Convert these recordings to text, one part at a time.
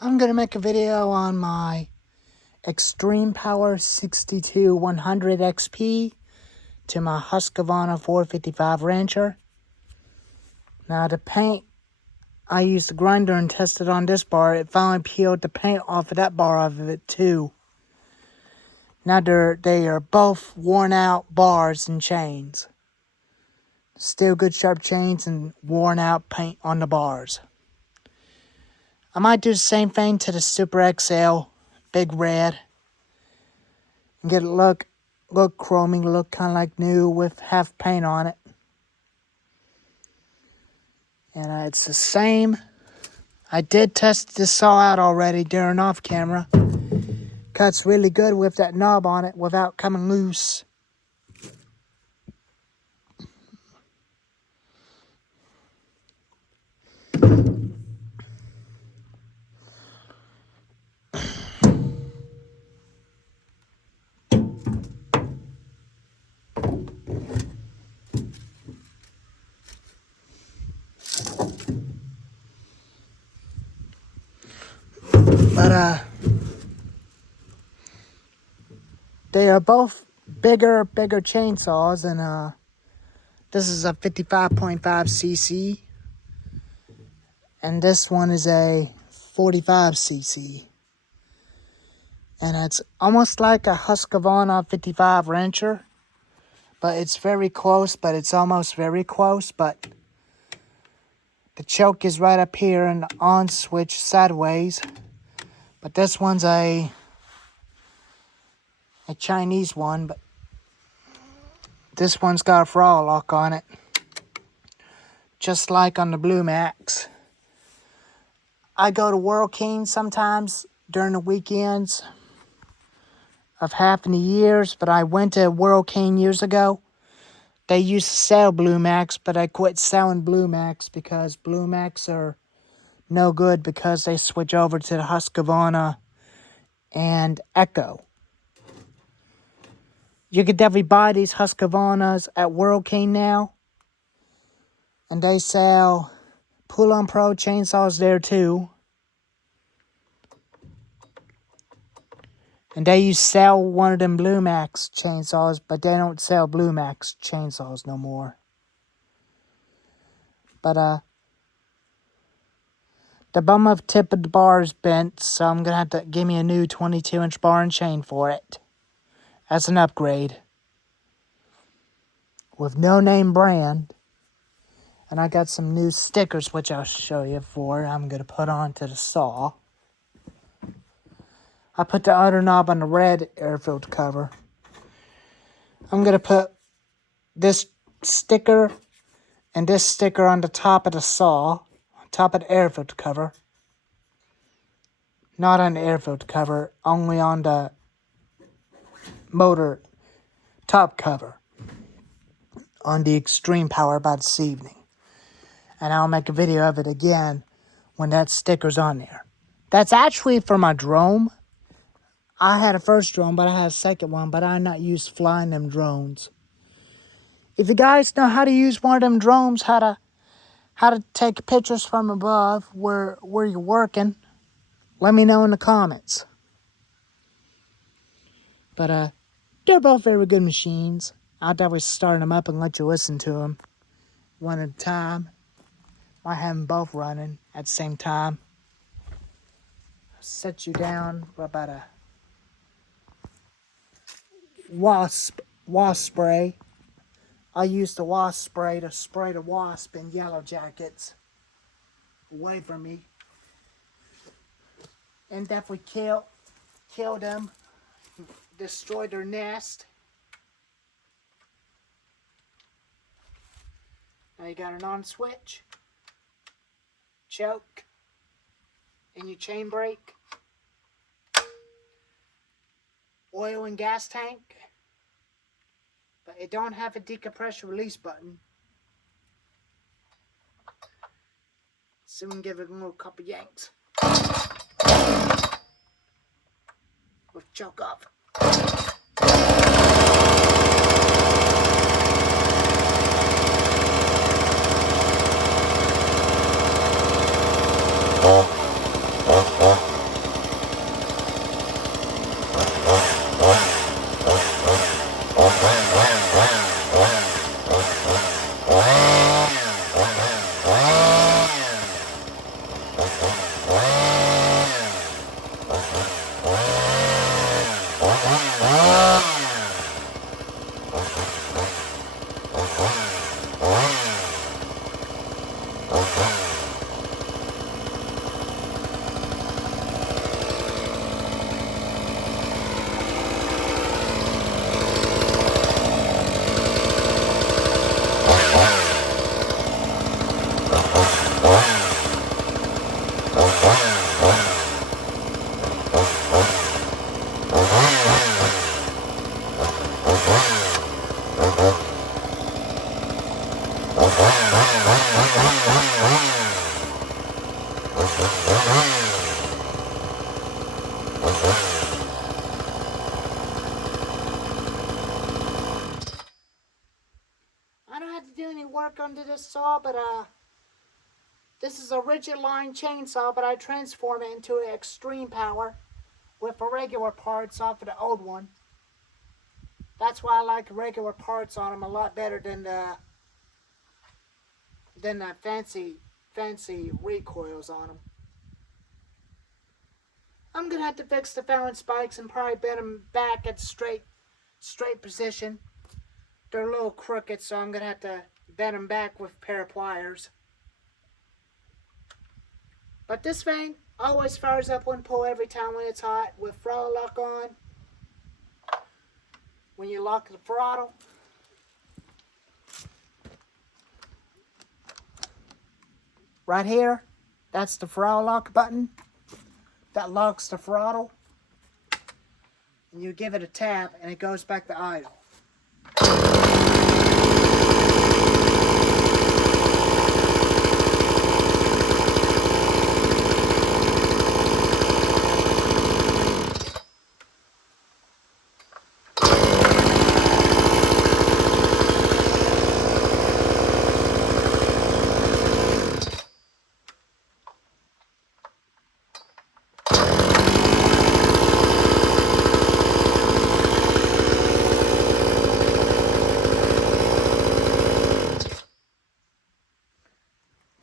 I'm going to make a video on my Extreme Power 62100 XP to my Husqvarna 455 Rancher. Now the paint, I used the grinder and tested on this bar. It finally peeled the paint off of that bar off of it too. Now they are both worn out bars and chains. Still good sharp chains and worn out paint on the bars. I might do the same thing to the Super XL Big Red and get it look chromey, look kind of like new with half paint on it. And it's the same. I did test this saw out already during off camera. Cuts really good with that knob on it without coming loose. But they are both bigger chainsaws, and this is a 55.5 cc, and this one is a 45 cc, and it's almost like a Husqvarna 55 Rancher, but it's very close, but it's almost very close, but the choke is right up here and the on switch sideways. But this one's a Chinese one, but this one's got a throttle lock on it, just like on the Blue Max. I go to World King sometimes during the weekends of half in the years, but I went to World King years ago. They used to sell Blue Max, but I quit selling Blue Max because Blue Max are no good because they switch over to the Husqvarna and Echo. You could definitely buy these Husqvarnas at World King now. And they sell Pull-On Pro chainsaws there too. And they used to sell one of them Blue Max chainsaws, but they don't sell Blue Max chainsaws no more. But the bum of tip of the bar is bent, so I'm going to have to give me a new 22-inch bar and chain for it. As an upgrade. With no name brand. And I got some new stickers, which I'll show you for. I'm going to put onto the saw. I put the other knob on the red air filter cover. I'm going to put this sticker and this sticker on the top of the saw. On top of the air filter cover. Not on the air filter cover. Only on the motor top cover. On the Extreme Power by this evening. And I'll make a video of it again when that sticker's on there. That's actually for my drone. I had a first drone, but I had a second one, but I'm not used to flying them drones. If you guys know how to use one of them drones, how to take pictures from above where you're working, let me know in the comments. But they're both very good machines. I'll definitely start them up and let you listen to them one at a time. I have them both running at the same time. Set you down for about a wasp spray. I use the wasp spray to spray the wasp in yellow jackets away from me. And definitely kill them. Destroy their nest. Now you got an on switch, choke, and your chain brake, oil and gas tank, but it don't have a decompression release button. So we can give it a little couple yanks with choke off. under this saw, but this is a rigid line chainsaw, but I transform it into an extreme power with regular parts off of the old one. That's why I like regular parts on them a lot better than the fancy recoils on them. I'm gonna have to fix the Fallon spikes and probably bend them back at straight position. They're a little crooked, so I'm gonna have to bend them back with a pair of pliers. But this thing always fires up one pull every time when it's hot with throttle lock on. When you lock the throttle, right here, that's the throttle lock button that locks the throttle. And you give it a tap and it goes back to idle.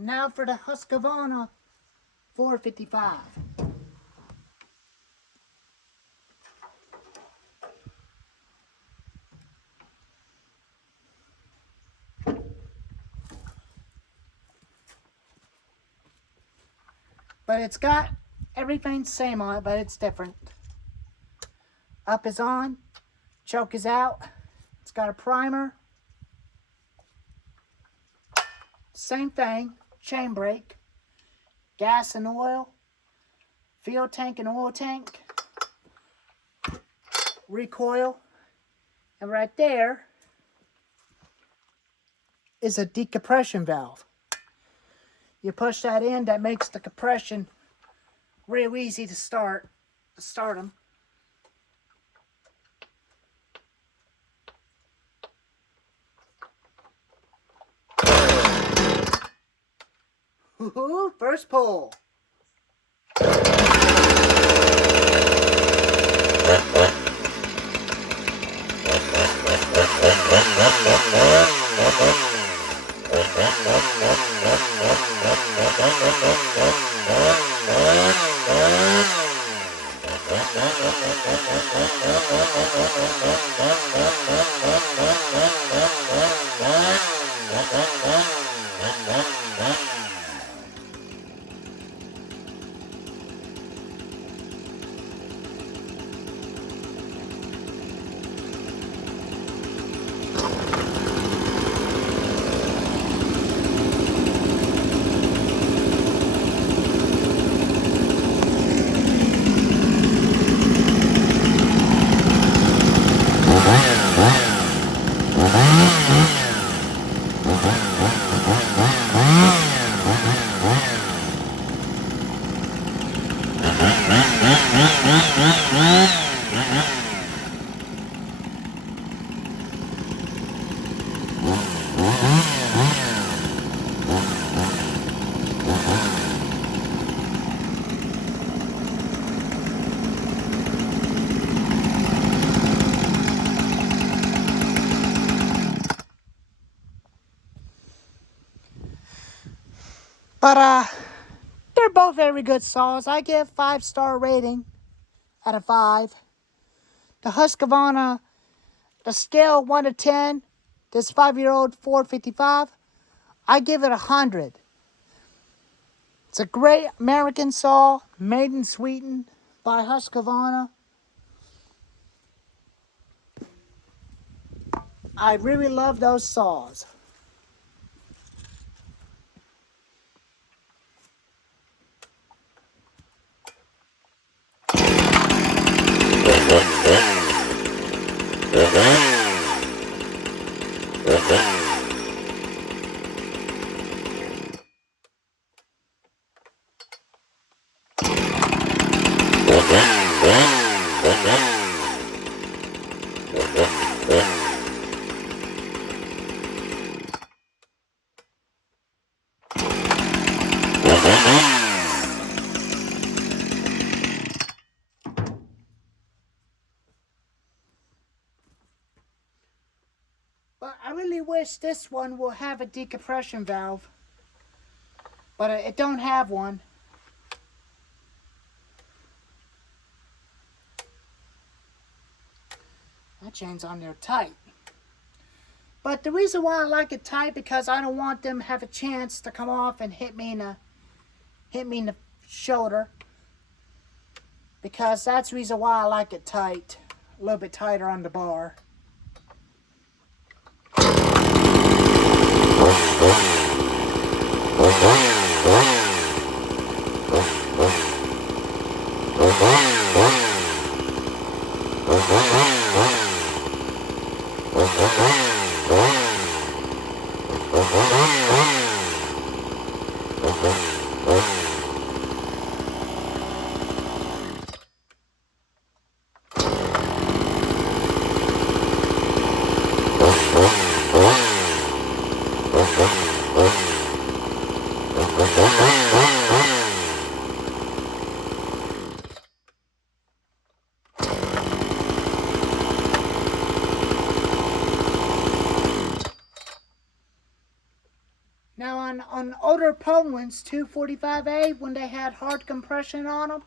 Now for the Husqvarna 455. But it's got everything same on it, but it's different. Up is on, choke is out. It's got a primer. Same thing. Chain brake, gas and oil, fuel tank and oil tank, recoil, and right there is a decompression valve. You push that in, that makes the compression real easy to start them. Woohoo! First pull. But they're both very good saws. I give 5-star rating out of 5. The Husqvarna, the scale 1 to 10, this 5-year-old 455, I give it 100. It's a great American saw, made in Sweden by Husqvarna. I really love those saws. really wish this one will have a decompression valve, but it don't have one. That chain's on there tight. But the reason why I like it tight, because I don't want them to have a chance to come off and hit me in the shoulder. Because that's the reason why I like it tight. A little bit tighter on the bar. Now on older Poland's 245A, when they had hard compression on them,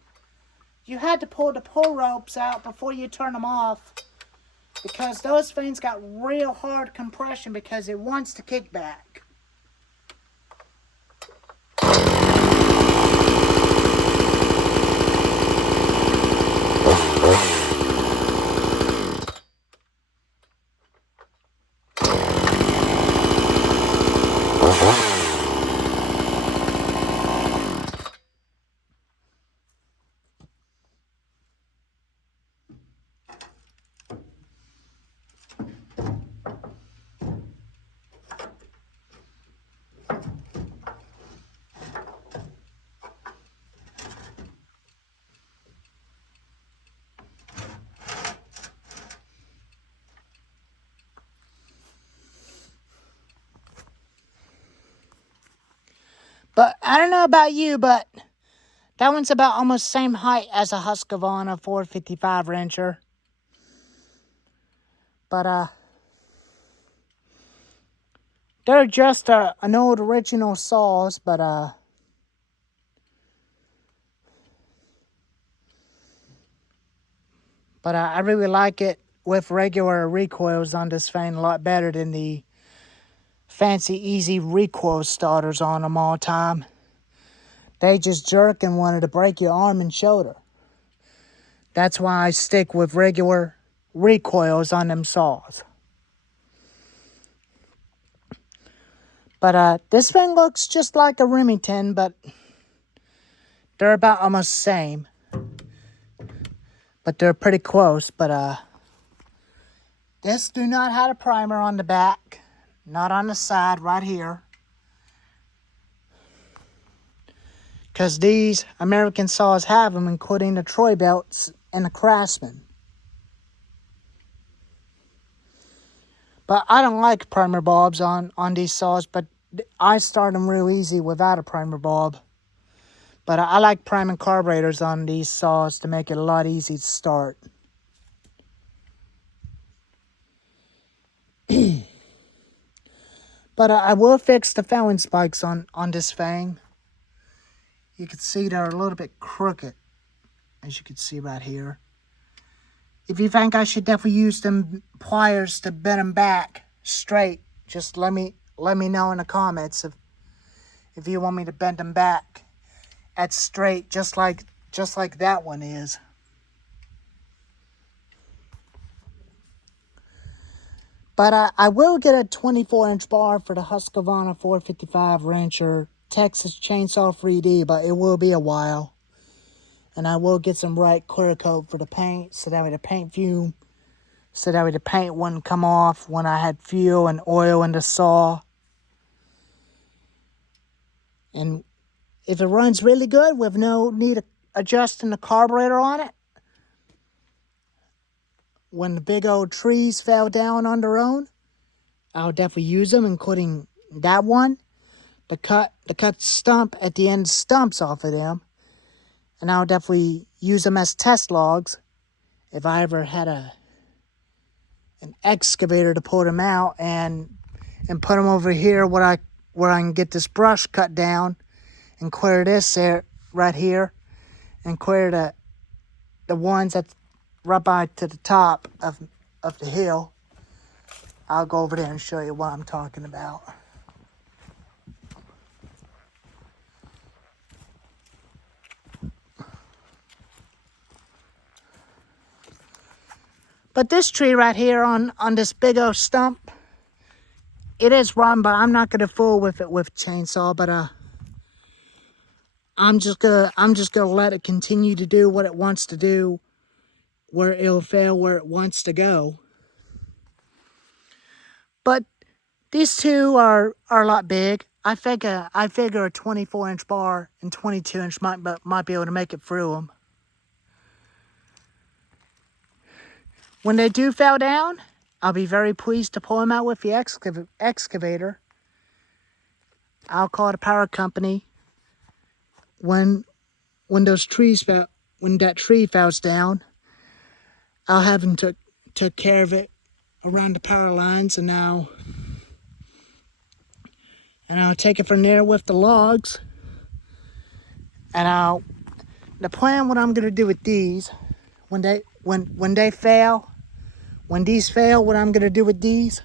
you had to pull the pull ropes out before you turn them off, because those things got real hard compression because it wants to kick back. But I don't know about you, but that one's about almost the same height as a Husqvarna 455 wrencher. But they're just an old original saws, but I really like it with regular recoils on this thing a lot better than the fancy easy recoil starters on them all the time. They just jerk and wanted to break your arm and shoulder. That's why I stick with regular recoils on them saws. But this thing looks just like a Remington, but they're about almost the same. But they're pretty close. But this do not have a primer on the back. Not on the side, right here. Because these American saws have them, including the Troy belts and the Craftsman. But I don't like primer bulbs on these saws, but I start them real easy without a primer bulb. But I like priming carburetors on these saws to make it a lot easier to start. But I will fix the Fallon spikes on this thing. You can see they're a little bit crooked, as you can see right here. If you think I should definitely use them pliers to bend them back straight, just let me know in the comments if you want me to bend them back at straight, just like that one is. But I will get a 24-inch bar for the Husqvarna 455 Rancher Texas Chainsaw 3D, but it will be a while. And I will get some right clear coat for the paint, so that way the paint wouldn't come off when I had fuel and oil in the saw. And if it runs really good with no need of adjusting the carburetor on it, when the big old trees fell down on their own, I'll definitely use them, including that one, to cut stump at the end stumps off of them. And I'll definitely use them as test logs if I ever had an excavator to pull them out and and put them over here where I can get this brush cut down and clear this there right here and clear the ones that's right by to the top of the hill. I'll go over there and show you what I'm talking about. But this tree right here on this big old stump, it is rotten, but I'm not gonna fool with it with a chainsaw, but I'm just gonna let it continue to do what it wants to do, where it'll fail where it wants to go. But these two are a lot big. I figure a 24-inch bar and 22-inch might be able to make it through them. When they do fall down, I'll be very pleased to pull them out with the excavator. I'll call the power company when those trees when that tree falls down. I'll have them take care of it around the power lines, and I'll take it from there with the logs. And the plan what I'm gonna do with these when these fail, what I'm gonna do with these,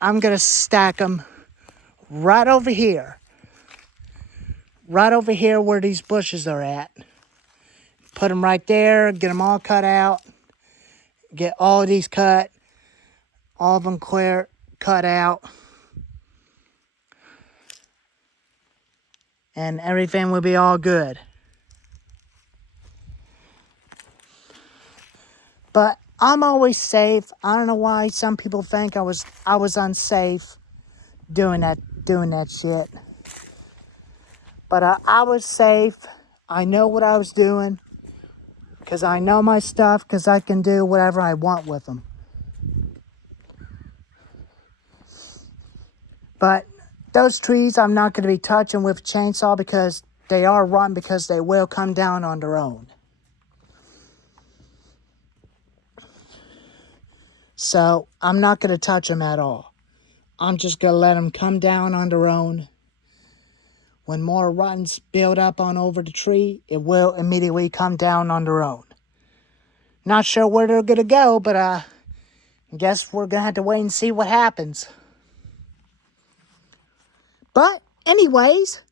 I'm gonna stack them right over here where these bushes are at. Put them right there, get them all cut out, get all of these cut, all of them cut out, and everything will be all good. But I'm always safe. I don't know why some people think I was unsafe doing that shit. But I was safe. I know what I was doing, because I know my stuff, because I can do whatever I want with them. But those trees I'm not going to be touching with a chainsaw, because they are rotten, because they will come down on their own. So I'm not going to touch them at all. I'm just going to let them come down on their own. When more rottens build up on over the tree, it will immediately come down on their own. Not sure where they're going to go, but I guess we're going to have to wait and see what happens. But anyways,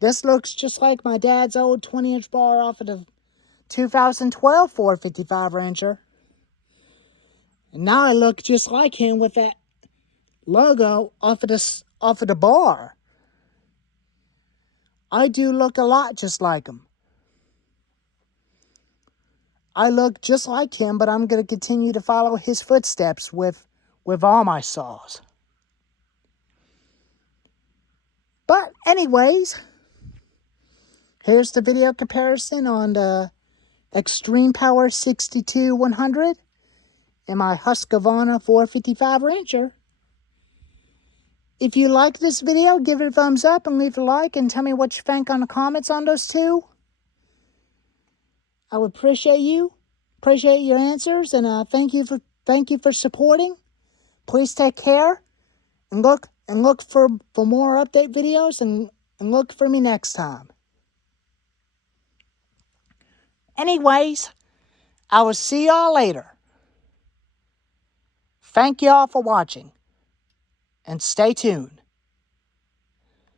this looks just like my dad's old 20-inch bar off of the 2012 455 Rancher. And now I look just like him with that logo off of the bar. I do look a lot just like him. I look just like him, but I'm going to continue to follow his footsteps with all my saws. But anyways, here's the video comparison on the Extreme Power 62-100 and my Husqvarna 455 Rancher. If you like this video, give it a thumbs up and leave a like and tell me what you think on the comments on those two. I would appreciate your answers, and thank you for supporting. Please take care, and look for more update videos, and look for me next time. Anyways, I will see y'all later. Thank y'all for watching, and stay tuned.